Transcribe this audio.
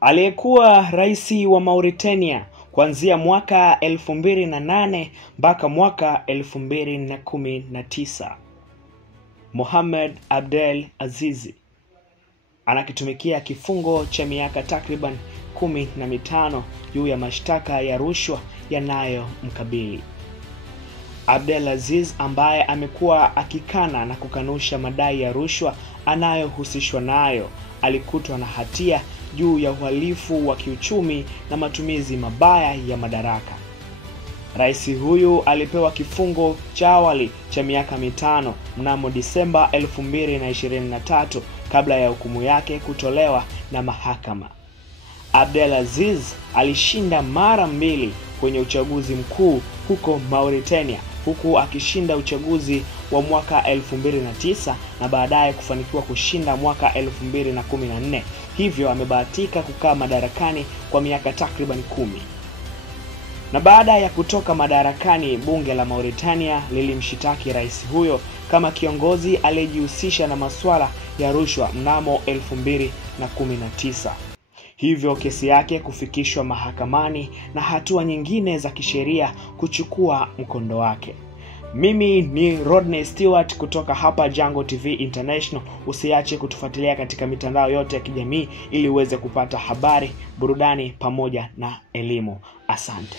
Aliyekuwa rais wa Mauritania kuanzia mwaka 2008 mpaka mwaka 2019. Mohamed Abdel Aziz anakitumikia kifungo cha miaka takriban 15 juu ya mashtaka ya rushwa yanayomkabili. Abdel Aziz, ambaye amekuwa akikana na kukanusha madai ya rushwa anayohusishwa nayo, alikutwa na hatia juu ya uhalifu wa kiuchumi na matumizi mabaya ya madaraka. Rais huyu alipewa kifungo cha awali cha miaka 5 mnamo Disemba 2023 kabla ya hukumu yake kutolewa na mahakama. Abdel Aziz alishinda mara 2 kwenye uchaguzi mkuu huko Mauritania, huku akishinda uchaguzi wa mwaka 2009 na baadaye kufanikiwa kushinda mwaka 2014. Hivyo amebahatika kukaa madarakani kwa miaka takriban 10. Na baada ya kutoka madarakani, bunge la Mauritania lilimshitaki rais huyo kama kiongozi aliyejihusisha na masuala ya rushwa mnamo 2019. Hivyo kesi yake kufikishwa mahakamani na hatua nyingine za kisheria kuchukua mkondo wake. Mimi ni Rodney Stewart kutoka hapa Jungle TV International. Usiache kutufuatilia katika mitandao yote ya kijamii ili uweze kupata habari, burudani pamoja na elimu. Asante.